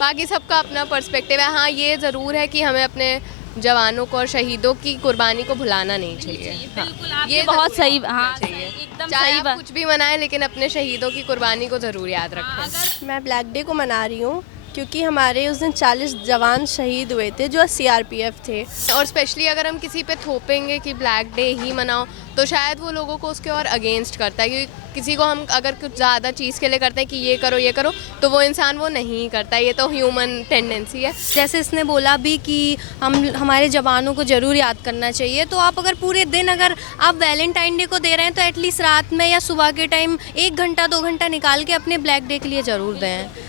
बाकी सबका अपना पर्सपेक्टिव है। हाँ, ये ज़रूर है कि हमें अपने जवानों को और शहीदों की कुर्बानी को भुलाना नहीं चाहिए। हाँ, बिल्कुल, आपने ये बहुत ज़रूर सही, याद हाँ, रखना चाहिए। एकदम चाहे सही आप बात। कुछ भी मनाएं, लेकिन अपने शहीदों की कुर्बानी को ज़रूर याद रखें। मैं ब्लैक डे को मना रही हूँ क्योंकि हमारे उस दिन 40 जवान शहीद हुए थे जो सीआरपीएफ थे। और स्पेशली अगर हम किसी पे थोपेंगे कि ब्लैक डे ही मनाओ, तो शायद वो लोगों को उसके और अगेंस्ट करता है, क्योंकि किसी को हम अगर कुछ ज़्यादा चीज़ के लिए करते हैं कि ये करो, तो वो इंसान वो नहीं करता। ये तो ह्यूमन टेंडेंसी है। जैसे इसने बोला भी कि हम हमारे जवानों को ज़रूर याद करना चाहिए, तो आप अगर पूरे दिन अगर आप वैलेंटाइन डे को दे रहे हैं तो एटलीस्ट रात में या सुबह के टाइम 1 घंटा 2 घंटा निकाल के अपने ब्लैक डे के लिए ज़रूर दें।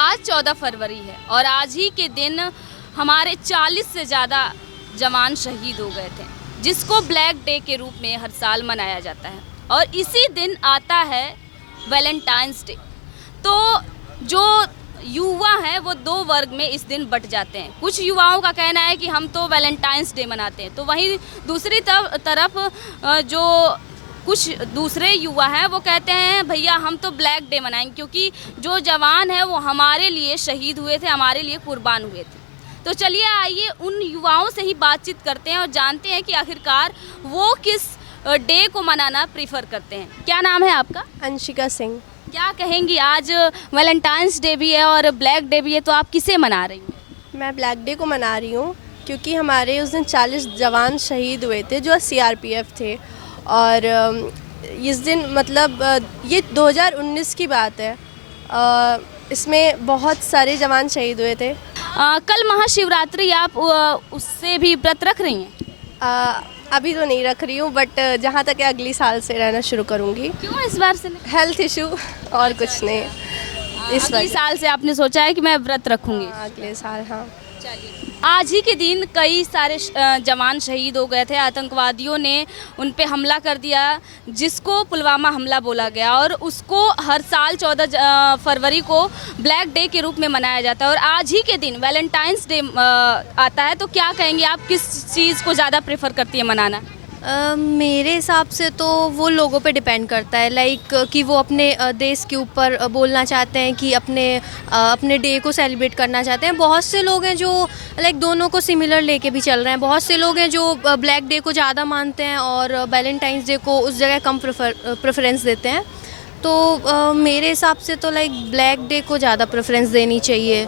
आज 14 फरवरी है और आज ही के दिन हमारे 40 से ज़्यादा जवान शहीद हो गए थे, जिसको ब्लैक डे के रूप में हर साल मनाया जाता है। और इसी दिन आता है वैलेंटाइंस डे। तो जो युवा हैं वो 2 वर्ग में इस दिन बट जाते हैं। कुछ युवाओं का कहना है कि हम तो वैलेंटाइंस डे मनाते हैं, तो वहीं दूसरी तरफ जो कुछ दूसरे युवा हैं वो कहते हैं भैया हम तो ब्लैक डे मनाएंगे, क्योंकि जो जवान हैं वो हमारे लिए शहीद हुए थे, हमारे लिए कुर्बान हुए थे। तो चलिए आइए उन युवाओं से ही बातचीत करते हैं और जानते हैं कि आखिरकार वो किस डे को मनाना प्रीफर करते हैं। क्या नाम है आपका? अंशिका सिंह। क्या कहेंगी, आज वैलेंटाइंस डे भी है और ब्लैक डे भी है, तो आप किसे मना रही हैं? मैं ब्लैक डे को मना रही हूँ क्योंकि हमारे उस दिन 40 जवान शहीद हुए थे जो सीआरपीएफ थे। और इस दिन मतलब ये 2019 की बात है। इसमें बहुत सारे जवान शहीद हुए थे। कल महाशिवरात्रि, आप उससे भी व्रत रख रही हैं? अभी तो नहीं रख रही हूँ, बट जहाँ तक है अगली साल से रहना शुरू करूँगी। क्यों इस बार से? हेल्थ इशू और कुछ नहीं। इस अगली साल से आपने सोचा है कि मैं व्रत रखूंगी? अगले साल, हाँ। आज ही के दिन कई सारे जवान शहीद हो गए थे। आतंकवादियों ने उन पे हमला कर दिया, जिसको पुलवामा हमला बोला गया, और उसको हर साल 14 फरवरी को ब्लैक डे के रूप में मनाया जाता है। और आज ही के दिन वैलेंटाइंस डे आता है, तो क्या कहेंगे आप, किस चीज़ को ज़्यादा प्रेफर करती है मनाना? मेरे हिसाब से तो वो लोगों पे डिपेंड करता है, लाइक कि वो अपने देश के ऊपर बोलना चाहते हैं कि अपने डे को सेलिब्रेट करना चाहते हैं। बहुत से लोग हैं जो लाइक दोनों को सिमिलर लेके भी चल रहे हैं। बहुत से लोग हैं जो ब्लैक डे को ज़्यादा मानते हैं और वैलेंटाइंस डे को उस जगह कम प्रेफरेंस देते हैं। तो मेरे हिसाब से तो लाइक ब्लैक डे को ज़्यादा प्रेफरेंस देनी चाहिए,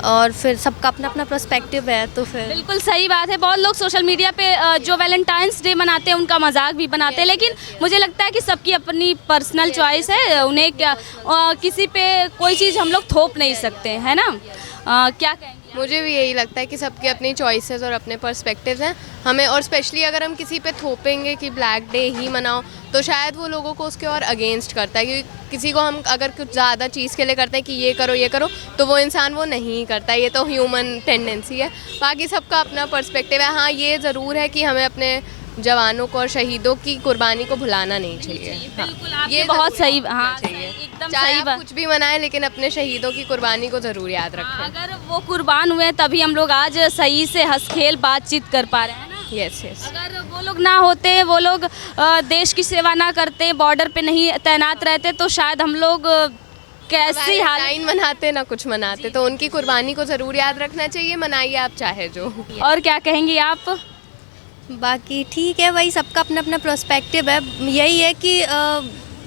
और फिर सबका अपना अपना पर्सपेक्टिव है। तो फिर बिल्कुल सही बात है। बहुत लोग सोशल मीडिया पे जो वैलेंटाइंस डे मनाते हैं उनका मजाक भी बनाते हैं, लेकिन मुझे लगता है कि सबकी अपनी पर्सनल चॉइस है। उन्हें क्या किसी पे कोई चीज़ हम लोग थोप नहीं सकते, है ना? क्या कहेंगे? मुझे भी यही लगता है कि सबकी अपनी चॉइसेस और अपने पर्सपेक्टिव्स हैं। हमें और स्पेशली अगर हम किसी पे थोपेंगे कि ब्लैक डे ही मनाओ, तो शायद वो लोगों को उसके और अगेंस्ट करता है, क्योंकि किसी को हम अगर कुछ ज़्यादा चीज़ के लिए करते हैं कि ये करो, तो वो इंसान वो नहीं करता। ये तो ह्यूमन टेंडेंसी है। बाकी सबका अपना पर्सपेक्टिव है। हाँ, ये ज़रूर है कि हमें अपने जवानों को और शहीदों की कुर्बानी को भुलाना नहीं चाहिए। बिल्कुल, हाँ, ये बहुत सही, हाँ, चाहिए। एकदम चाहे सही आप बात। कुछ भी मनाएं, लेकिन अपने शहीदों की कुर्बानी को ज़रूर याद रखें। अगर वो कुर्बान हुए तभी हम लोग आज सही से हंस खेल बातचीत कर पा रहे हैं ना। Yes yes. अगर वो लोग ना होते, वो लोग देश की सेवा ना करते, बॉर्डर पे नहीं तैनात रहते, तो शायद हम लोग कैसी हाल वैलेंटाइन मनाते ना कुछ मनाते, तो उनकी कुर्बानी को ज़रूर याद रखना चाहिए। मनाइए आप चाहे जो। और क्या कहेंगी आप? बाकी ठीक है, वही सबका अपना अपना पर्सपेक्टिव है। यही है कि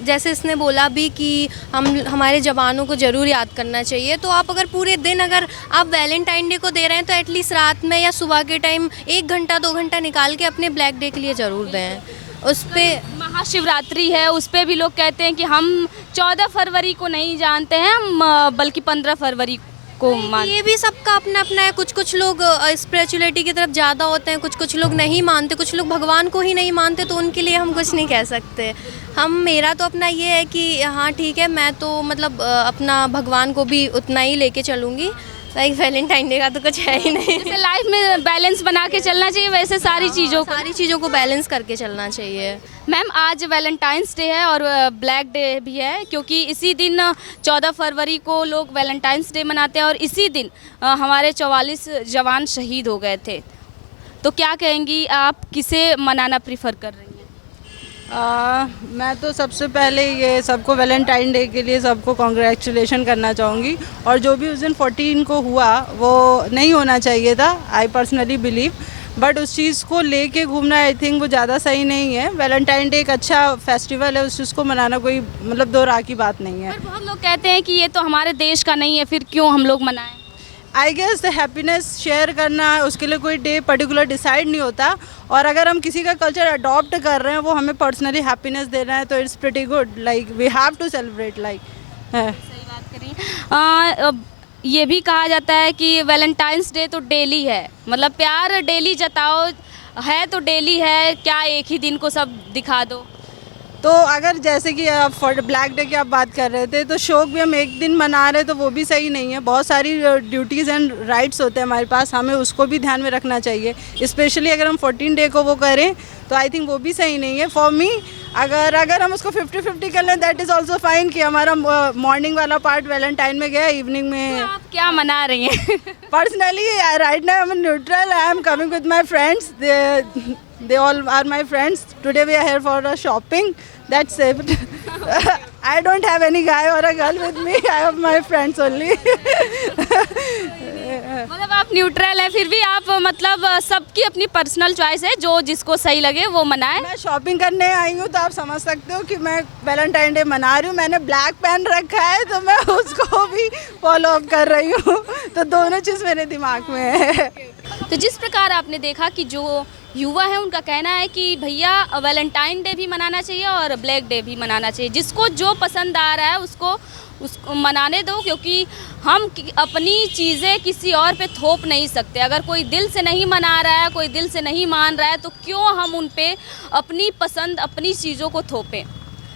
जैसे इसने बोला भी कि हमारे जवानों को ज़रूर याद करना चाहिए, तो आप अगर पूरे दिन अगर आप वैलेंटाइन डे को दे रहे हैं तो एटलीस्ट रात में या सुबह के टाइम 1 घंटा 2 घंटा निकाल के अपने ब्लैक डे के लिए ज़रूर दें। उस पर महाशिवरात्रि है, उस पर भी लोग कहते हैं कि हम 14 फरवरी को नहीं जानते हैं, हम बल्कि 15 फरवरी को मान। ये भी सबका अपना अपना है। कुछ लोग स्पिरिचुअलिटी की तरफ ज़्यादा होते हैं, कुछ लोग नहीं मानते, कुछ लोग भगवान को ही नहीं मानते, तो उनके लिए हम कुछ नहीं कह सकते। मेरा तो अपना ये है कि हाँ ठीक है, मैं तो मतलब अपना भगवान को भी उतना ही लेके चलूँगी। लाइक वैलेंटाइन डे का तो कुछ है ही नहीं। जैसे लाइफ में बैलेंस बना के चलना चाहिए, वैसे सारी चीज़ों को बैलेंस करके चलना चाहिए। मैम, आज वैलेंटाइंस डे है और ब्लैक डे भी है, क्योंकि इसी दिन 14 फरवरी को लोग वैलेंटाइंस डे मनाते हैं और इसी दिन हमारे 44 जवान शहीद हो गए थे। तो क्या कहेंगी आप, किसे मनाना प्रीफर कर रही हैं? मैं तो सबसे पहले ये सबको वैलेंटाइन डे के लिए सबको कॉन्ग्रेचुलेशन करना चाहूँगी। और जो भी उस दिन 14 को हुआ वो नहीं होना चाहिए था, आई पर्सनली बिलीव, बट उस चीज़ को लेके घूमना आई थिंक वो ज़्यादा सही नहीं है। वैलेंटाइन डे एक अच्छा फेस्टिवल है, उस चीज़ को मनाना कोई मतलब दो राह की बात नहीं है। पर बहुत लोग कहते हैं कि ये तो हमारे देश का नहीं है, फिर क्यों हम लोग मनाएं? आई गेस हैप्पीनेस शेयर करना है, उसके लिए कोई डे पर्टिकुलर डिसाइड नहीं होता। और अगर हम किसी का कल्चर अडॉप्ट कर रहे हैं, वो हमें पर्सनली हैप्पीनेस दे रहा है, तो it's pretty good, like we have to celebrate like. सही बात करी। ये भी कहा जाता है कि वैलेंटाइंस डे तो डेली है, मतलब प्यार डेली जताओ, है तो डेली है, क्या एक ही दिन को सब दिखा दो? तो अगर जैसे कि आप फॉर ब्लैक डे की आप बात कर रहे थे, तो शौक भी हम एक दिन मना रहे हैं तो वो भी सही नहीं है। बहुत सारी ड्यूटीज़ एंड राइट्स होते हैं हमारे पास, हमें उसको भी ध्यान में रखना चाहिए। स्पेशली अगर हम 14 डे को वो करें तो आई थिंक वो भी सही नहीं है फॉर मी। अगर हम उसको 50-50 कर लें दैट इज़ ऑल्सो फाइन, कि हमारा मॉर्निंग वाला पार्ट वैलेंटाइन में गया, इवनिंग में। तो आप क्या मना रही हैं? Personally, right now I'm neutral. I am coming with my friends. They all are my friends. Today we are here for a shopping. That's it. I don't have any guy or a girl with me. I have my friends only. मतलब आप neutral है, फिर भी आप मतलब सबकी अपनी personal choice है, जो जिसको सही लगे वो मनाए। मैं शॉपिंग करने आई हूँ तो आप समझ सकते हो कि मैं वैलेंटाइन डे मना रही हूँ। मैंने ब्लैक पहन रखा है तो मैं उसको भी फॉलो अप कर रही हूँ, तो दोनों चीज़ मेरे दिमाग में है। तो जिस प्रकार आपने देखा कि जो युवा है उनका कहना है कि भैया वैलेंटाइन डे भी मनाना चाहिए और ब्लैक डे भी मनाना चाहिए, जिसको जो पसंद आ रहा है उसको मनाने दो, क्योंकि हम अपनी चीज़ें किसी और पे थोप नहीं सकते। अगर कोई दिल से नहीं मना रहा है, कोई दिल से नहीं मान रहा है, तो क्यों हम उन पे अपनी पसंद अपनी चीज़ों को थोपें।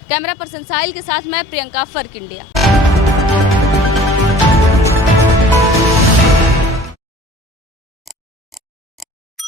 कैमरा पर्सन साहिल के साथ मैं प्रियंका, फर्क इंडिया।